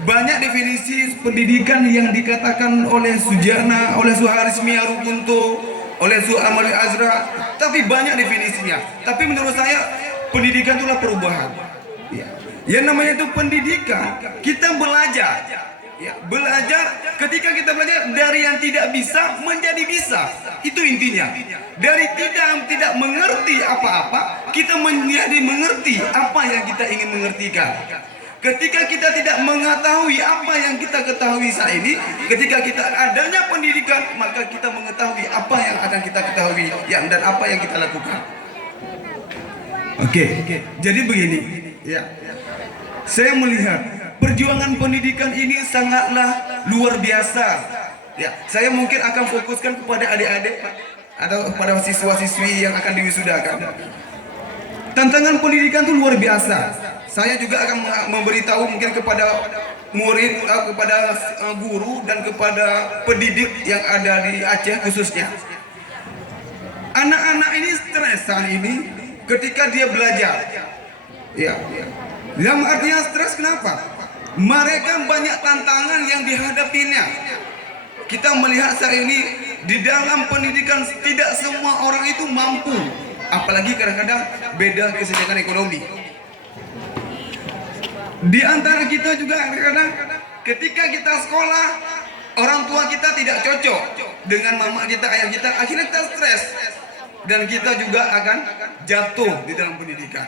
Banyak definisi pendidikan yang dikatakan oleh Sujarna, oleh Suharismi Harukunto, oleh Su Amali Azra, tapi banyak definisinya. Tapi menurut saya pendidikan itulah perubahan. Ya. Yang namanya itu pendidikan, kita belajar. Ya, belajar ketika kita belajar dari yang tidak bisa menjadi bisa. Itu intinya. Dari tidak mengerti apa-apa, kita menjadi mengerti apa yang kita ingin mengertikan. Ketika kita tidak mengetahui apa yang kita ketahui saat ini, ketika kita adanya pendidikan, maka kita mengetahui apa yang akan kita ketahui dan apa yang kita lakukan. Oke, jadi begini, ya. Saya melihat perjuangan pendidikan ini sangatlah luar biasa. Ya, saya mungkin akan fokuskan kepada adik-adik atau kepada siswa-siswi yang akan diwisudakan. Tantangan pendidikan itu luar biasa. Saya juga akan memberitahu mungkin kepada murid, kepada guru dan kepada pendidik yang ada di Aceh khususnya. Anak-anak ini stresan ini ketika dia belajar. Ya. Yang artinya stres kenapa? Mereka banyak tantangan yang dihadapinya. Kita melihat saat ini di dalam pendidikan tidak semua orang itu mampu. Apalagi kadang-kadang beda kesenjangan ekonomi. Di antara kita juga kadang-kadang ketika kita sekolah, orang tua kita tidak cocok dengan mama kita, ayah kita, akhirnya kita stres. Dan kita juga akan jatuh di dalam pendidikan.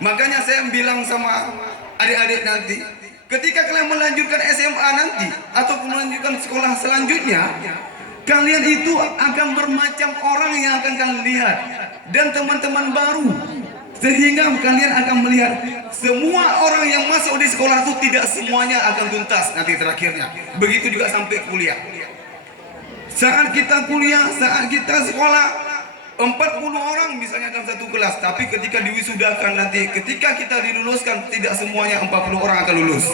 Makanya saya bilang sama adik-adik nanti, ketika kalian melanjutkan SMA nanti atau melanjutkan sekolah selanjutnya, kalian itu akan bermacam orang yang akan kalian lihat dan teman-teman baru, sehingga kalian akan melihat semua orang yang masuk di sekolah itu tidak semuanya akan tuntas nanti terakhirnya. Begitu juga sampai kuliah. Saat kita kuliah, saat kita sekolah, 40 orang misalnya dalam satu kelas, tapi ketika diwisudakan nanti, ketika kita diluluskan, tidak semuanya 40 orang akan lulus.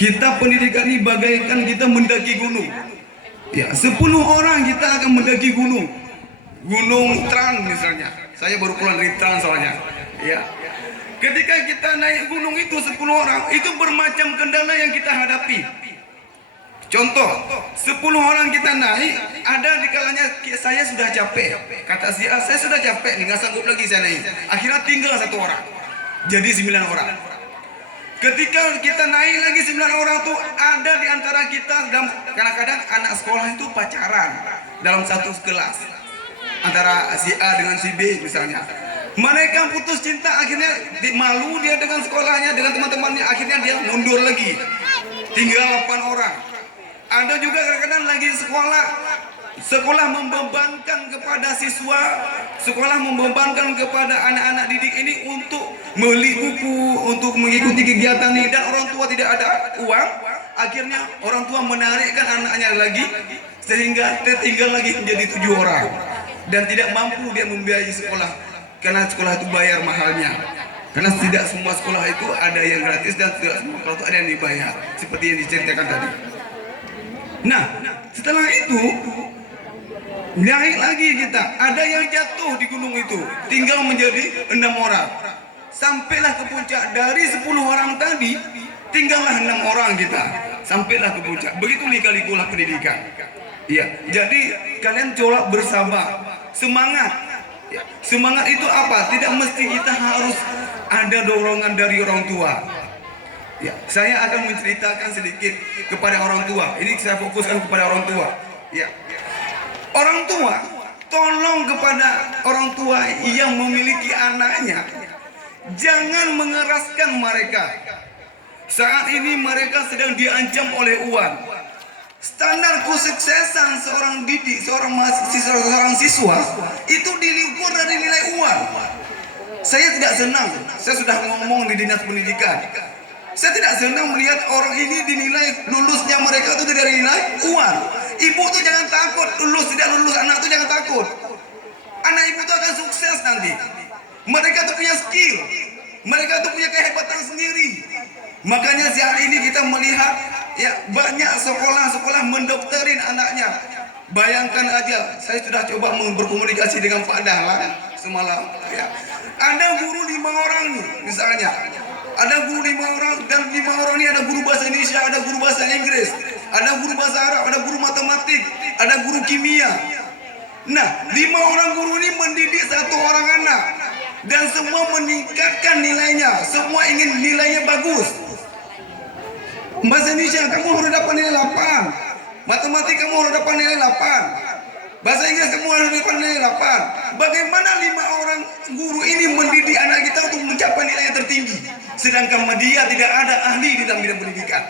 Kita pendidikan ini bagaikan kita mendaki gunung. Ya, 10 orang kita akan mendaki gunung. Gunung Trang misalnya. Saya baru pulang dari Trang soalnya. Ya. Ketika kita naik gunung itu 10 orang, itu bermacam kendala yang kita hadapi. Contoh, 10 orang kita naik, ada di kalanya saya sudah capek. Kata si A, saya sudah capek nih, nggak sanggup lagi saya naik. Akhirnya tinggal 1 orang, jadi 9 orang. Ketika kita naik lagi 9 orang tuh ada di antara kita, dan kadang-kadang anak sekolah itu pacaran dalam satu kelas antara si A dengan si B misalnya. Mereka putus cinta, akhirnya malu dia dengan sekolahnya, dengan teman-temannya, akhirnya dia mundur lagi. Tinggal 8 orang. Ada juga kadang-kadang lagi sekolah membebankan kepada siswa, sekolah membebankan kepada anak-anak didik ini untuk beli buku, untuk mengikuti kegiatan ini, dan orang tua tidak ada uang. Akhirnya orang tua menarikkan anaknya lagi, sehingga tertinggal lagi menjadi 7 orang, dan tidak mampu dia membiayai sekolah karena sekolah itu bayar mahalnya. Karena tidak semua sekolah itu ada yang gratis dan tidak semua sekolah itu ada yang dibayar, seperti yang diceritakan tadi. Nah, setelah itu naik lagi kita, ada yang jatuh di gunung itu, tinggal menjadi 6 orang. Sampailah ke puncak, dari 10 orang tadi tinggallah 6 orang kita, sampailah ke puncak. Begitu lika-likulah pendidikan. Ya, jadi kalian coba bersabar, semangat. Ya, semangat itu apa? Tidak mesti kita harus ada dorongan dari orang tua. Ya, saya akan menceritakan sedikit kepada orang tua. Ini saya fokuskan kepada orang tua. Ya, orang tua, tolong kepada orang tua yang memiliki anaknya, jangan mengeraskan mereka. Saat ini mereka sedang diancam oleh uang. Standar kesuksesan seorang didik, seorang siswa itu diukur dari nilai uang. Saya tidak senang. Saya sudah ngomong di dinas pendidikan. Saya tidak senang melihat orang ini dinilai lulusnya mereka itu dari nilai uang. Ibu tuh jangan takut lulus, tidak lulus anak tuh jangan takut. Anak ibu tuh akan sukses nanti. Mereka tuh punya skill, mereka tuh punya kehebatan sendiri. Makanya saat ini kita melihat ya banyak sekolah-sekolah mendokterin anaknya. Bayangkan aja, saya sudah coba berkomunikasi dengan Pak Dahlan semalam. Ya. Ada guru 5 orang nih, misalnya. Ada guru 5 orang, dan 5 orang ini ada guru bahasa Indonesia, ada guru bahasa Inggris, ada guru bahasa Arab, ada guru matematik, ada guru kimia. Nah, 5 orang guru ini mendidik 1 orang anak, dan semua meningkatkan nilainya, semua ingin nilainya bagus. Bahasa Indonesia kamu harus dapat nilai 8, matematik kamu harus dapat nilai 8, bahasa Inggris kamu harus dapat nilai 8. Bagaimana 5 orang guru ini mendidik anak kita untuk mencapai nilai yang tertinggi, sedangkan dia tidak ada ahli di dalam bidang pendidikan.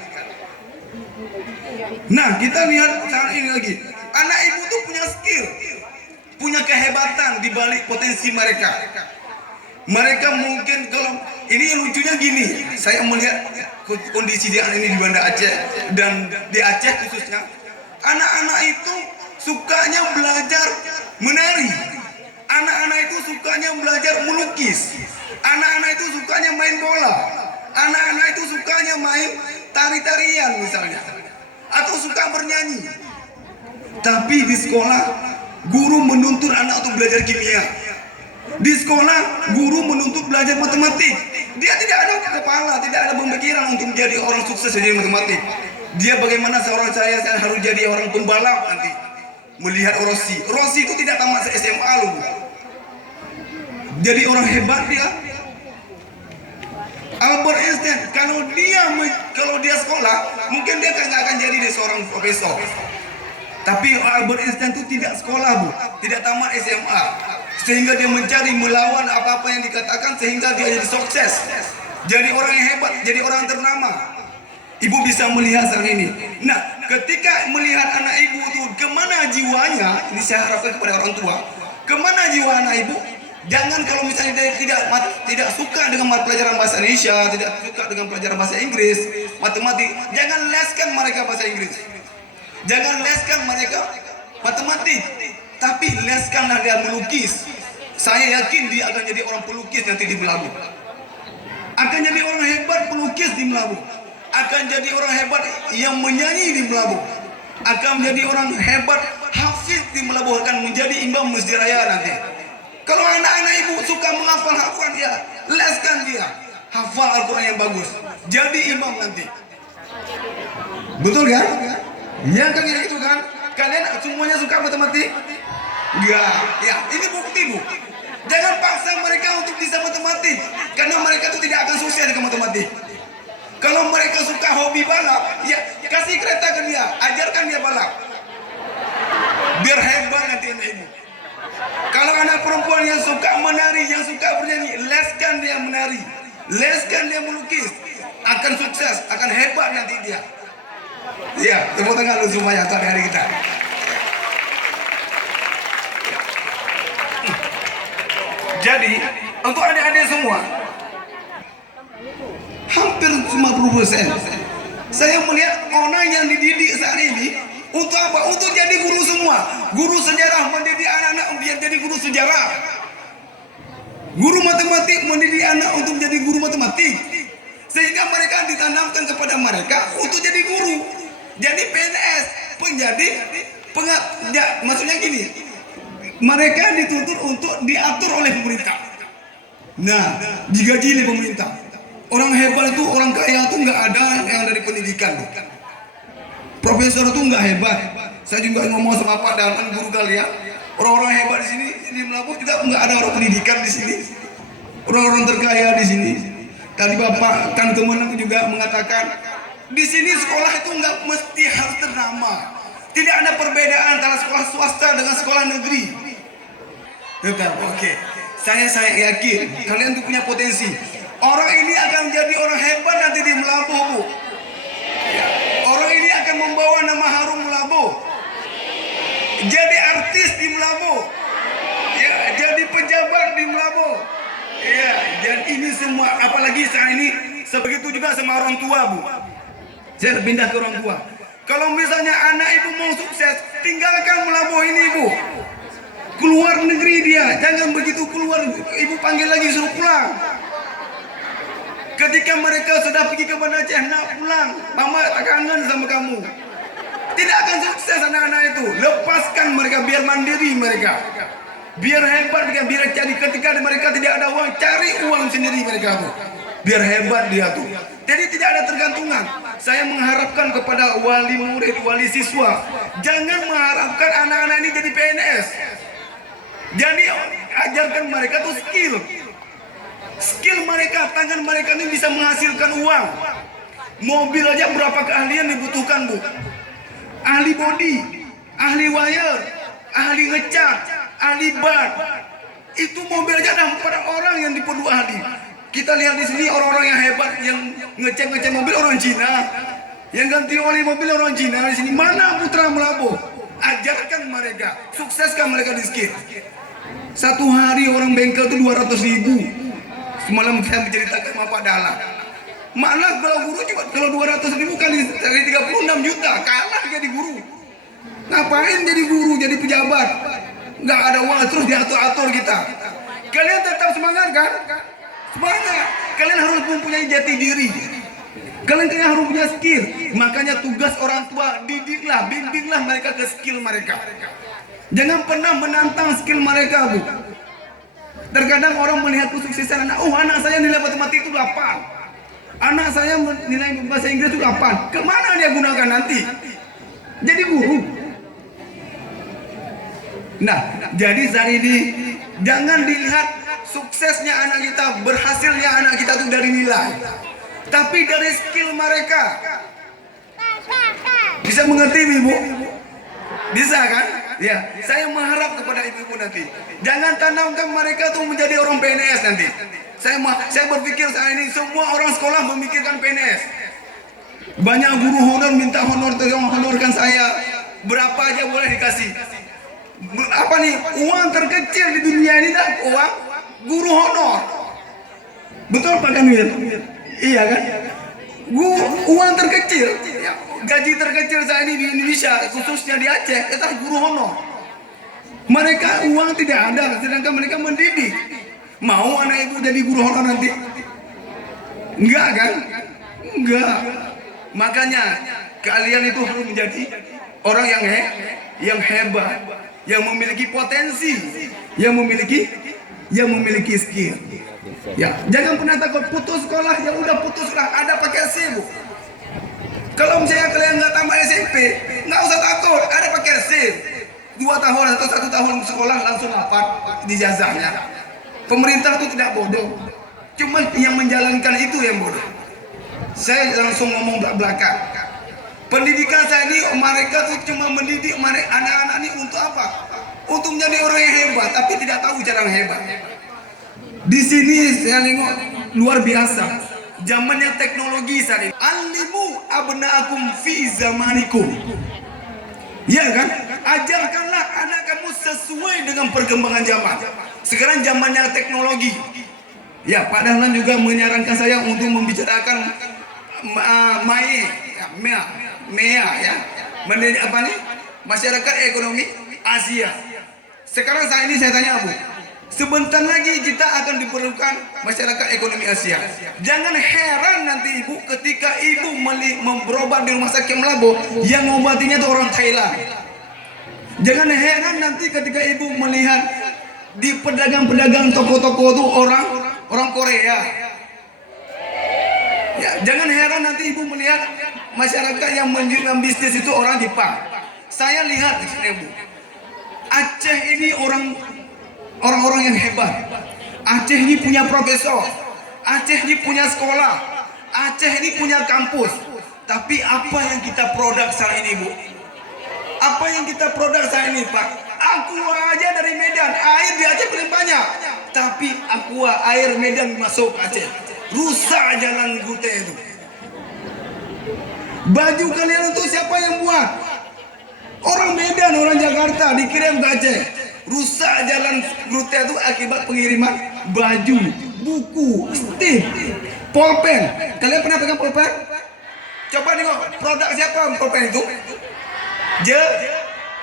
Nah, kita lihat saat ini lagi, anak ibu tuh punya skill, punya kehebatan di balik potensi mereka. Mereka mungkin, kalau ini yang lucunya gini, saya melihat kondisi di ini di Banda Aceh dan di Aceh khususnya, anak-anak itu sukanya belajar menari, anak-anak itu sukanya belajar melukis, anak-anak itu sukanya main bola, anak-anak itu sukanya main tari-tarian misalnya, atau suka bernyanyi. Tapi di sekolah guru menuntut anak untuk belajar kimia, di sekolah guru menuntut belajar matematik. Dia tidak ada kepala, tidak ada pemikiran untuk menjadi orang sukses di matematik. Dia bagaimana seorang saya harus jadi orang pembalap nanti. Melihat Rossi itu tidak tamat SMA loh. Jadi orang hebat dia. Albert Einstein, kalau dia sekolah, mungkin dia nggak akan jadi seorang profesor. Tapi Albert Einstein itu tidak sekolah, Bu, tidak tamat SMA, sehingga dia mencari melawan apa-apa yang dikatakan, sehingga dia jadi sukses, jadi orang yang hebat, jadi orang ternama. Ibu bisa melihat saat ini. Nah, ketika melihat anak ibu itu kemana jiwanya, ini saya harapkan kepada orang tua, kemana jiwa anak ibu. Jangan kalau misalnya dia tidak suka dengan pelajaran bahasa Indonesia, tidak suka dengan pelajaran bahasa Inggris, matematik, jangan leskan mereka bahasa Inggris, jangan leskan mereka matematik, tapi leskanlah dia melukis. Saya yakin dia akan jadi orang pelukis nanti di Melabu, akan jadi orang hebat pelukis di Melabu, akan jadi orang hebat yang menyanyi di Melabu, akan menjadi orang hebat hafiz di Melabu, akan menjadi imam masjid raya nanti. Kalau anak-anak ibu suka menghafal Al-Quran, ya leskan dia hafal Al-Quran yang bagus, jadi imam nanti. Betul kan? Ya kan, ya itu kan. Kalian semuanya suka matematik? Enggak. Ya, ini bukti, Bu. Jangan paksa mereka untuk bisa matematik, karena mereka itu tidak akan sukses dengan matematik. Kalau mereka suka hobi balap, ya kasih kereta ke dia, ajarkan dia balap, biar hebat nanti anak ibu. Kalau anak perempuan yang suka menari, yang suka bernyanyi, leskan dia menari, leskan dia melukis, akan sukses, akan hebat nanti dia. Ya, tepuk tangan lu semuanya sampai hari kita. Jadi, untuk adik-adik semua, hampir 50%, saya melihat orang yang dididik saat ini untuk apa? Untuk jadi guru semua. Guru sejarah mendidik anak-anak biar jadi guru sejarah. Guru matematik mendidik anak untuk menjadi guru matematik. Sehingga mereka ditanamkan kepada mereka untuk jadi guru. Jadi PNS, maksudnya gini, mereka dituntut untuk diatur oleh pemerintah. Nah, digaji oleh pemerintah. Orang hebat itu, orang kaya itu nggak ada yang dari pendidikan. Profesor itu nggak hebat. Saya juga ngomong sama Pak Dalman, guru kalian. Orang-orang hebat di sini di Melabu juga nggak ada orang pendidikan di sini. Orang-orang terkaya di sini. Tadi Bapak Kan Kemenang juga mengatakan, di sini sekolah itu nggak mesti harus ternama. Tidak ada perbedaan antara sekolah swasta dengan sekolah negeri. Tetap, oke. Saya yakin kalian tuh punya potensi. Orang ini akan menjadi orang hebat nanti di Melabu, Bu. Ya. Orang ini akan membawa nama harum Melabu, jadi artis di Melabu, ya, jadi pejabat di Melabu, ya. Dan ini semua, apalagi saat ini, sebegitu juga sama orang tua, Bu. Saya pindah ke orang tua. Kalau misalnya anak ibu mau sukses, tinggalkan Melabu ini, Bu. Keluar negeri dia, jangan begitu keluar, ibu panggil lagi suruh pulang. Ketika mereka sudah pergi ke Banda Aceh, nak pulang, mama kangen sama kamu. Tidak akan sukses anak-anak itu. Lepaskan mereka biar mandiri mereka, biar hebat mereka, biar cari. Ketika mereka tidak ada uang, cari uang sendiri mereka tuh. biar hebat dia tuh. Jadi tidak ada tergantungan. Saya mengharapkan kepada wali murid, wali siswa, jangan mengharapkan anak-anak ini jadi PNS. Jadi ajarkan mereka tuh skill. Skill mereka, tangan mereka ini bisa menghasilkan uang. Mobil aja berapa keahlian dibutuhkan, Bu. Ahli body, ahli wire, ahli ngecat, ahli ban. Itu mobil aja ada 4 orang yang diperlu ahli. Kita lihat di sini orang-orang yang hebat yang ngecek mobil orang Cina, yang ganti oli mobil orang Cina. Di sini mana putra Melabuh? Ajarkan mereka, sukseskan mereka di skill. Satu hari orang bengkel itu 200.000. Semalam saya menceritakan sama Pak Dahlan. Mana kalau guru cuma kalau 200.000 kali 36 juta kalah jadi guru. Ngapain jadi guru, jadi pejabat? Nggak ada uang terus diatur-atur kita. Kalian tetap semangat kan? Semangat. Kalian harus mempunyai jati diri. Kalian harus punya skill. Makanya tugas orang tua, didiklah, bimbinglah mereka ke skill mereka. Jangan pernah menantang skill mereka, Bu. Terkadang orang melihat kesuksesan anak, anak saya nilai matematik itu 8. Anak saya nilai bahasa Inggris itu 8. Kemana dia gunakan nanti? Jadi guru. Nah, jadi saat ini jangan dilihat suksesnya anak kita, berhasilnya anak kita itu dari nilai, tapi dari skill mereka. Bisa mengerti, Ibu? Bisa kan? Ya, saya mengharap kepada ibu-ibu nanti, jangan tanamkan mereka tuh menjadi orang PNS nanti. Saya berpikir saat ini semua orang sekolah memikirkan PNS. Banyak guru honor minta honor, tolong honorkan saya. Berapa aja boleh dikasih. Apa nih? Uang terkecil di dunia ini dah uang guru honor. Betul Pak Kanwil? Iya kan? Uang terkecil, gaji terkecil saat ini di Indonesia, khususnya di Aceh, itu guru honor. Mereka uang tidak ada, sedangkan mereka mendidik. Mau anak ibu jadi guru honor nanti? Enggak kan? Enggak. Makanya kalian itu harus menjadi orang yang hebat, yang memiliki potensi, yang memiliki skill. Ya, jangan pernah takut putus sekolah. Ya udah putuslah, ada pakai C, Bu. Kalau misalnya kalian nggak tambah SMP, nggak usah takut, ada pakai C. 2 tahun atau 1 tahun sekolah langsung dapat ijazahnya. Pemerintah itu tidak bodoh, cuma yang menjalankan itu yang bodoh. Saya langsung ngomong belak-belakan. Pendidikan saya ini mereka tuh cuma mendidik anak-anak ini untuk apa? Untuk menjadi orang yang hebat, tapi tidak tahu cara yang hebat. Di sini saya tengok luar biasa. Zamannya teknologi saat ini. Alimu abnaakum fi zamanikum. Ya kan? Ajarkanlah anak kamu sesuai dengan perkembangan zaman. Sekarang zamannya teknologi. Ya, Pak Dahlan juga menyarankan saya untuk membicarakan MEA ya. Menjadi apa nih? Masyarakat Ekonomi Asia. Sekarang saat ini saya tanya, Bu. Sebentar lagi kita akan diperlukan masyarakat ekonomi Asia. Jangan heran nanti Ibu ketika Ibu berobat di rumah sakit Melabuh yang ngobatinya itu orang Thailand. Jangan heran nanti ketika Ibu melihat di pedagang-pedagang toko-toko itu orang Korea. Ya, jangan heran nanti Ibu melihat masyarakat yang menjual bisnis itu orang Jepang. Saya lihat di sini, Bu. Aceh ini orang-orang yang hebat. Aceh ini punya profesor. Aceh ini punya sekolah. Aceh ini punya kampus. Tapi apa yang kita produk saat ini, Bu? Apa yang kita produk saat ini, Pak? Aqua aja dari Medan. Air di Aceh paling banyak. Tapi aqua air Medan masuk ke Aceh. Rusak jalan Gute itu. Baju kalian itu siapa yang buat? Orang Medan, orang Jakarta dikirim ke Aceh. Rusak jalan Gute itu akibat pengiriman baju, buku, stick, pulpen. Kalian pernah pegang pulpen? Coba tengok produk siapa pulpen itu?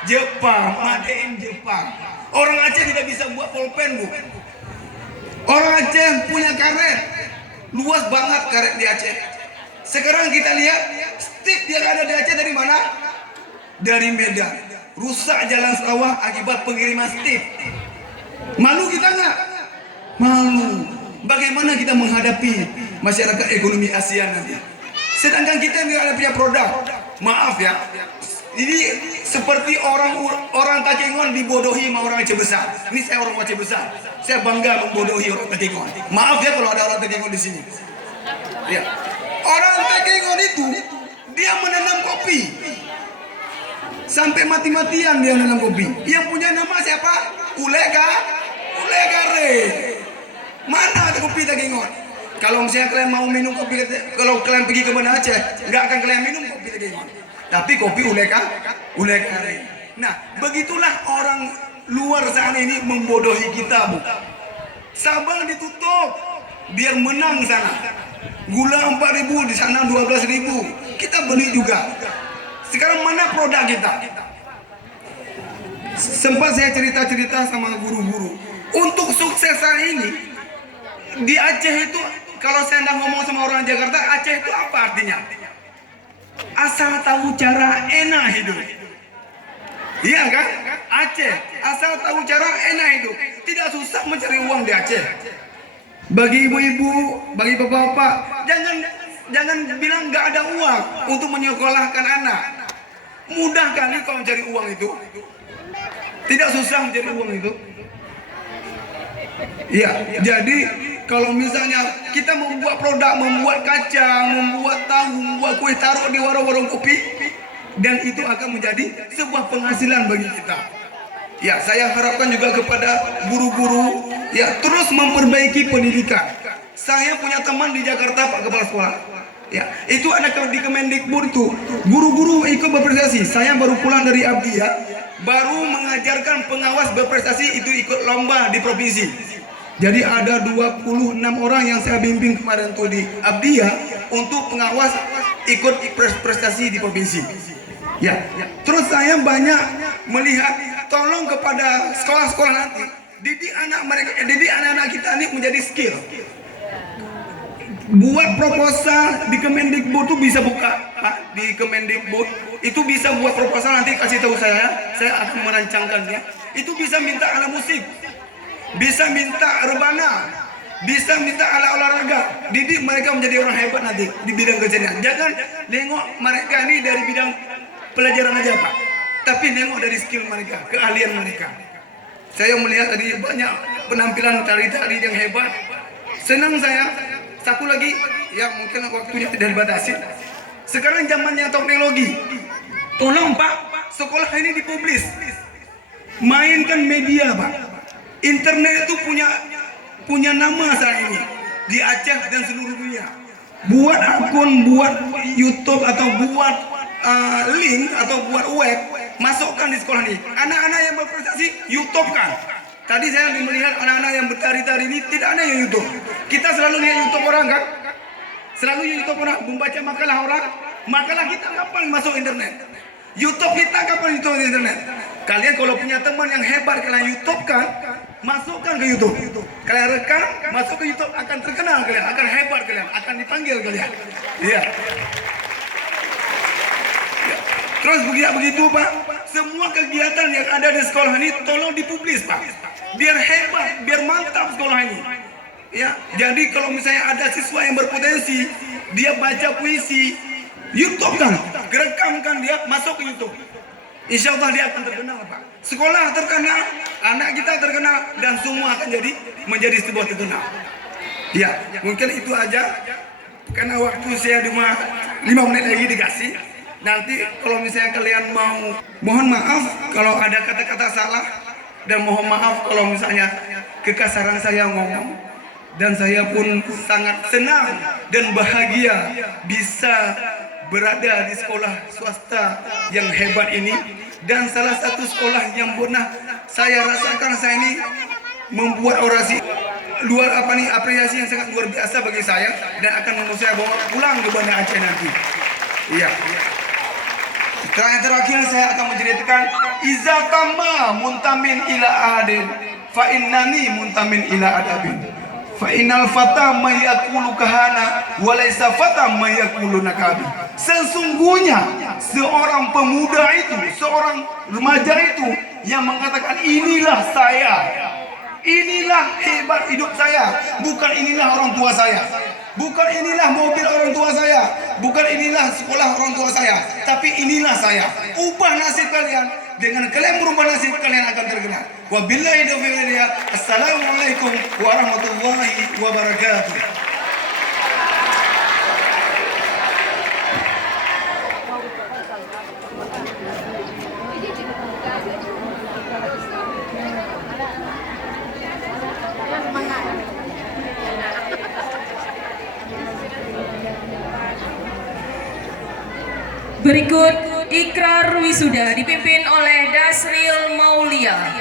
Jepang, made in Jepang. Orang Aceh tidak bisa buat pulpen, Bu. Orang Aceh punya karet, luas banget karet di Aceh. Sekarang kita lihat stick yang ada di Aceh dari mana? Dari Medan. Rusak jalan sawah akibat pengiriman stick. Malu kita nggak? Malu. Bagaimana kita menghadapi masyarakat ekonomi ASEAN nanti. Sedangkan kita nggak ada punya produk. Maaf ya. Ini seperti orang Takengon dibodohi sama orang Aceh besar. Ini saya orang Aceh besar. Saya bangga membodohi orang Takengon. Maaf ya kalau ada orang Takengon di sini. Ya. Orang Takengon itu dia menanam kopi. Sampai mati-matian dia menanam kopi. Yang punya nama siapa? Ulegare. Mana ada kopi Takengon? Kalau misalnya kalian mau minum kopi, kalau kalian pergi ke Banda Aceh, nggak akan kalian minum kopi Takengon. Tapi kopi Ulegare. Nah, begitulah orang luar sana ini membodohi kita, Bu. Sabang ditutup biar menang sana. Gula 4.000, di sana 12.000. Kita beli juga. Sekarang mana produk kita? Sempat saya cerita-cerita sama guru-guru. Untuk sukses hari ini di Aceh itu, kalau saya hendak ngomong sama orang Jakarta, Aceh itu apa artinya? Asal tahu cara enak hidup. Iya kan? Aceh asal tahu cara enak hidup. Tidak susah mencari uang di Aceh. Bagi ibu-ibu, bagi bapak-bapak, jangan bilang nggak ada uang untuk menyekolahkan anak. Mudah kali kalau mencari uang itu. Tidak susah mencari uang itu. Iya, jadi kalau misalnya kita membuat produk, membuat kacang, membuat tahu, membuat kue, taruh di warung-warung kopi, dan itu akan menjadi sebuah penghasilan bagi kita. Ya, saya harapkan juga kepada guru-guru ya terus memperbaiki pendidikan. Saya punya teman di Jakarta, Pak Kepala Sekolah. Ya, itu ada di Kemendikbud itu guru-guru ikut berprestasi. Saya baru pulang dari Abdiya, baru mengajarkan pengawas berprestasi itu ikut lomba di provinsi. Jadi ada 26 orang yang saya bimbing kemarin tuh di Abdiya untuk pengawas ikut prestasi di provinsi. Ya, terus saya banyak melihat, tolong kepada sekolah-sekolah nanti didik anak-anak kita ini menjadi skill. Buat proposal di Kemendikbud itu bisa buka, Pak, di Kemendikbud itu bisa buat proposal, nanti kasih tahu saya akan merancangkannya. Itu bisa minta alat musik, bisa minta rebana, bisa minta alat olahraga. Didik mereka menjadi orang hebat nanti di bidang kesenian. Jangan nengok mereka ini dari bidang pelajaran aja, Pak, tapi nengok dari skill mereka, keahlian mereka. Saya melihat tadi banyak penampilan tari-tari yang hebat. Senang saya. Satu lagi, ya mungkin waktunya tidak dibatasi. Sekarang zamannya teknologi. Tolong Pak, sekolah ini dipublis. Mainkan media, Pak. Internet itu punya nama saat ini di Aceh dan seluruh dunia. Buat akun, buat YouTube atau buat link atau buat web, masukkan di sekolah ini. Anak-anak yang berprestasi, YouTube kan. Tadi saya melihat anak-anak yang bertari-tari ini tidak ada yang YouTube. Kita selalu lihat YouTube orang kan? Selalu YouTube orang, membaca makalah orang. Makalah kita kapan masuk internet? YouTube kita kapan masuk internet? Kalian kalau punya teman yang hebat, kalian YouTube kan? Masukkan ke YouTube. Kalian rekam, masuk ke YouTube, akan terkenal kalian, akan hebat kalian, akan dipanggil kalian. Iya. Terus begitu Pak, semua kegiatan yang ada di sekolah ini tolong dipublis, Pak. Biar hebat, biar mantap sekolah ini. Ya, jadi kalau misalnya ada siswa yang berpotensi, dia baca puisi, YouTube kan, rekamkan dia, masuk ke YouTube. Insya Allah dia akan terkenal, Pak. Sekolah terkenal, anak kita terkenal, dan semua akan menjadi sebuah terkenal. Ya, mungkin itu aja. Karena waktu saya cuma 5 menit lagi dikasih. Nanti kalau misalnya kalian mau, mohon maaf kalau ada kata-kata salah, dan mohon maaf kalau misalnya kekasaran saya ngomong. Dan saya pun sangat senang dan bahagia bisa berada di sekolah swasta yang hebat ini. Dan salah satu sekolah yang pernah saya rasakan, saya ini membuat orasi apresiasi yang sangat luar biasa bagi saya, dan akan saya bawa pulang ke Banda Aceh nanti. Iya. Terakhir saya akan menceritakan iza tamma muntamin ila ahadin fa innani muntamin ila adabin fa innal fata mayakulu kahana walaysa fata mayakulu nakabi. Sesungguhnya seorang pemuda itu, seorang remaja itu yang mengatakan inilah saya, inilah hebat hidup saya, bukan inilah orang tua saya. Bukan inilah mobil orang tua saya, bukan inilah sekolah orang tua saya, tapi inilah saya. Ubah nasib kalian. Dengan kalian merubah nasib, kalian akan terkenal. Wabillahi taufiq wal hidayah. Assalamualaikum warahmatullahi wabarakatuh. Berikut ikrar wisuda dipimpin oleh Dasril Maulia.